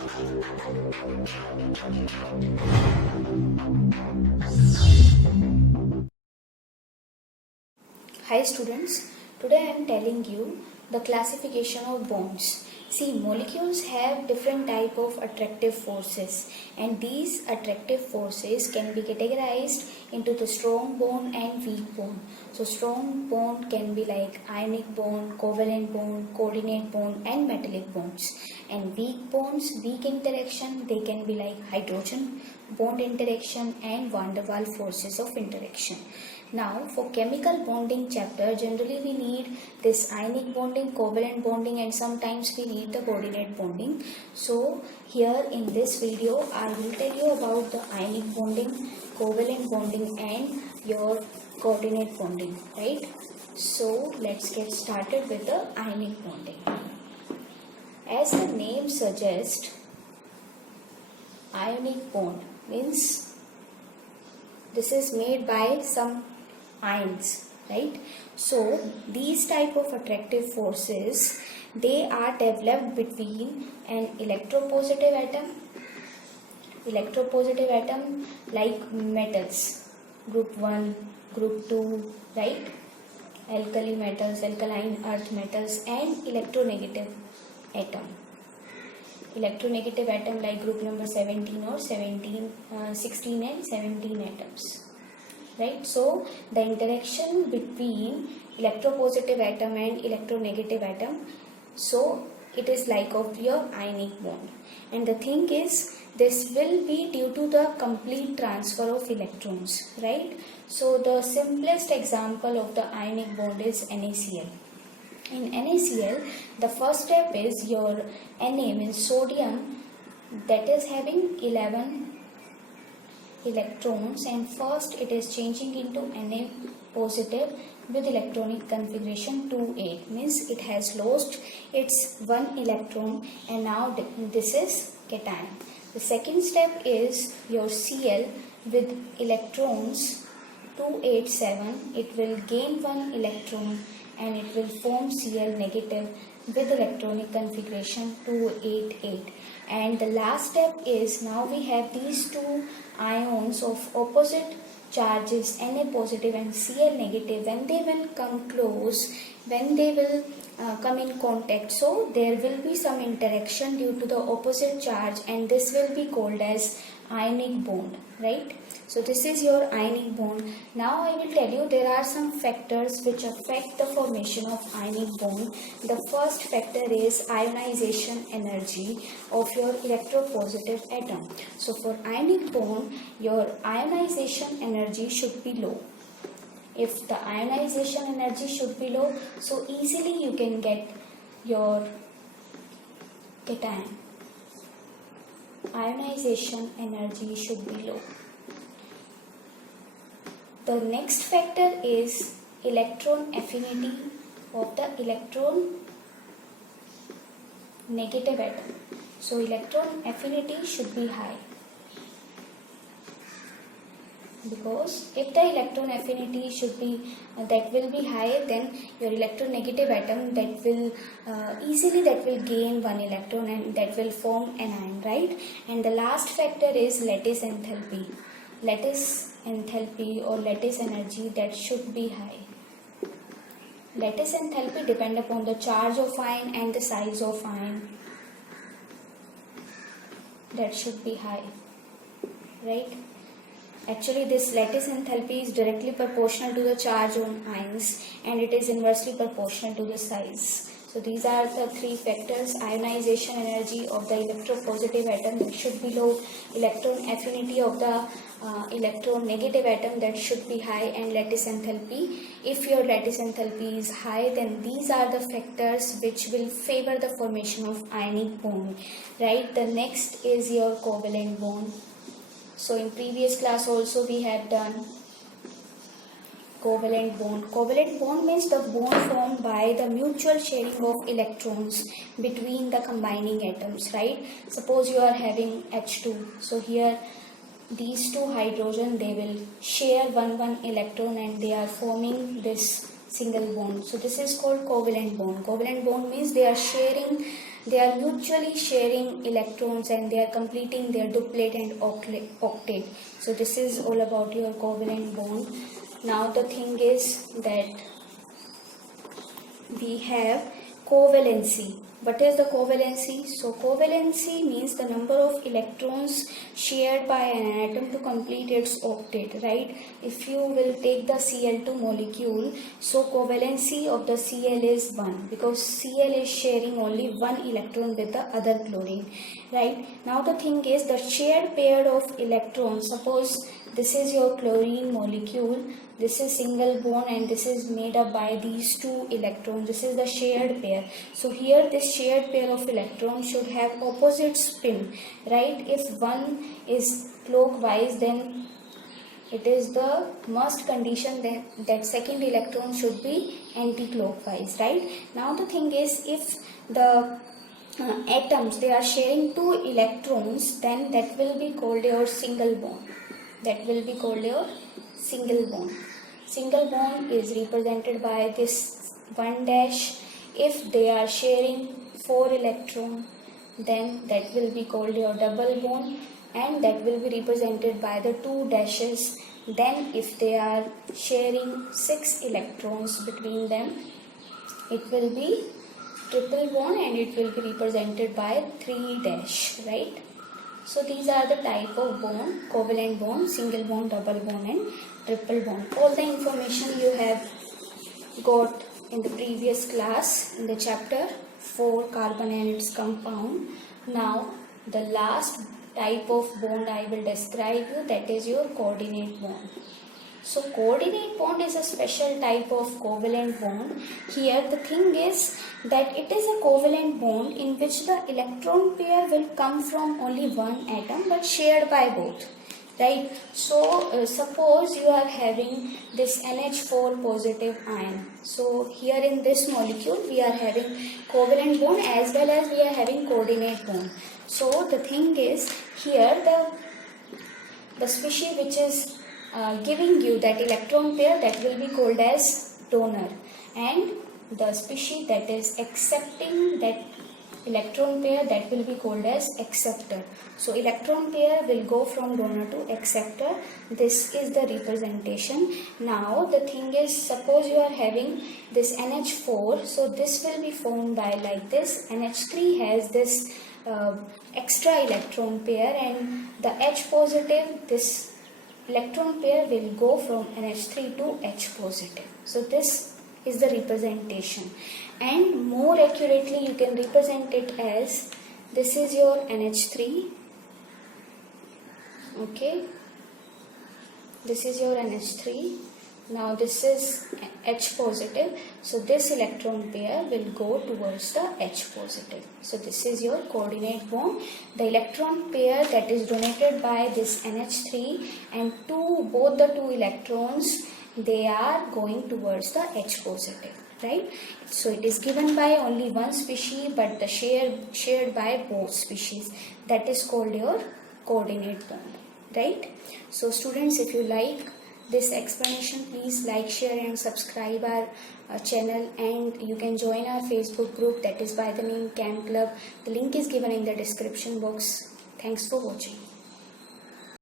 Hi students, today I am telling you the classification of bonds. See, molecules have different type of attractive forces, and these attractive forces can be categorized into the strong bond and weak bond. So strong bond can be like ionic bond, covalent bond, coordinate bond and metallic bonds. And weak bonds, weak interaction, they can be like hydrogen bond interaction and van der Waals forces of interaction. Now for chemical bonding chapter, generally we need this ionic bonding, covalent bonding and sometimes we need the coordinate bonding. So here in this video I will tell you about the ionic bonding, covalent bonding and your coordinate bonding, right? So let's get started with the ionic bonding. As the name suggests, ionic bond means this is made by some ions, right? So these type of attractive forces, they are developed between an electropositive atom like metals, group 1, group 2, right? Alkali metals, alkaline earth metals and electronegative atom like group number 17 or 16 and 17 atoms. Right, so the interaction between electropositive atom and electronegative atom, so it is like of your ionic bond, and the thing is this will be due to the complete transfer of electrons, right? So the simplest example of the ionic bond is NaCl. In NaCl, the first step is your Na means sodium, that is having 11 electrons, and first it is changing into Na positive with electronic configuration 2,8, means it has lost its one electron and now this is cation. The second step is your Cl with electrons 287, it will gain one electron and it will form Cl negative with electronic configuration 288. And the last step is, now we have these two ions of opposite charges Na positive and Cl negative. When they will come close, when they will come in contact, so there will be some interaction due to the opposite charge and this will be called as ionic bond, right? So this is your ionic bond. Now I will tell you there are some factors which affect the formation of ionic bond. The first factor is ionization energy of your electropositive atom. So for ionic bond, your ionization energy should be low. If the ionization energy should be low, so easily you can get your cation. Ionization energy should be low. The next factor is electron affinity of the electron negative atom. So electron affinity should be high, because if the electron affinity should be that will be high, then your electronegative atom that will easily gain one electron and that will form an ion, right? And the last factor is lattice enthalpy. Lattice enthalpy or lattice energy, that should be high. Lattice enthalpy depend upon the charge of ion and the size of ion. That should be high, right? Actually, this lattice enthalpy is directly proportional to the charge on ions and it is inversely proportional to the size. So these are the three factors: ionization energy of the electropositive atom, that should be low; electron affinity of the electronegative atom, that should be high; and lattice enthalpy. If your lattice enthalpy is high, then these are the factors which will favor the formation of ionic bond, right? The next is your covalent bond. So in previous class also we had done covalent bond. Covalent bond means the bond formed by the mutual sharing of electrons between the combining atoms, right? Suppose you are having H2. So here these two hydrogen, they will share one electron and they are forming this single bond. So this is called covalent bond. Covalent bond means they are sharing they are mutually sharing electrons and they are completing their duplet and octet. So this is all about your covalent bond. Now the thing is that we have covalency. What is the covalency? So covalency means the number of electrons shared by an atom to complete its octet, right? If you will take the Cl2 molecule, so covalency of the Cl is 1 because Cl is sharing only one electron with the other chlorine, right? Now the thing is the shared pair of electrons, suppose this is your chlorine molecule, this is single bond and this is made up by these two electrons. This is the shared pair. So here this shared pair of electrons should have opposite spin, right? If one is clockwise, then it is the must condition that second electron should be anti-clockwise, right? Now the thing is, if the atoms, they are sharing two electrons, then that will be called your single bond. That will be called your single bond. Single bond is represented by this 1 dash. If they are sharing 4 electrons, then that will be called your double bond, and that will be represented by the 2 dashes. Then if they are sharing 6 electrons between them, it will be triple bond and it will be represented by 3 dash, right? So these are the type of bond: covalent bond, single bond, double bond and triple bond. All the information you have got in the previous class in the chapter 4, carbon and its compound. Now the last type of bond I will describe you, that is your coordinate bond. So coordinate bond is a special type of covalent bond. Here the thing is that it is a covalent bond in which the electron pair will come from only one atom but shared by both, right? So suppose you are having this NH4 positive ion. So here in this molecule we are having covalent bond as well as we are having coordinate bond. So the thing is, here the species which is giving you that electron pair, that will be called as donor, and the species that is accepting that electron pair, that will be called as acceptor. So electron pair will go from donor to acceptor. This is the representation. Now the thing is, suppose you are having this NH4, so this will be formed by like this. NH3 has this extra electron pair, and the H positive, this electron pair will go from NH3 to H positive. So this is the representation, and more accurately you can represent it as, this is your NH3, okay, this is your NH3. Now this is H positive, so this electron pair will go towards the H positive. So this is your coordinate bond. The electron pair that is donated by this NH3 and both the two electrons, they are going towards the H positive, right? So it is given by only one species but the shared by both species. That is called your coordinate bond, right? So students, if you like this explanation, please like, share and subscribe our channel, and you can join our Facebook group that is by the name Chem Club. The link is given in the description box. Thanks for watching.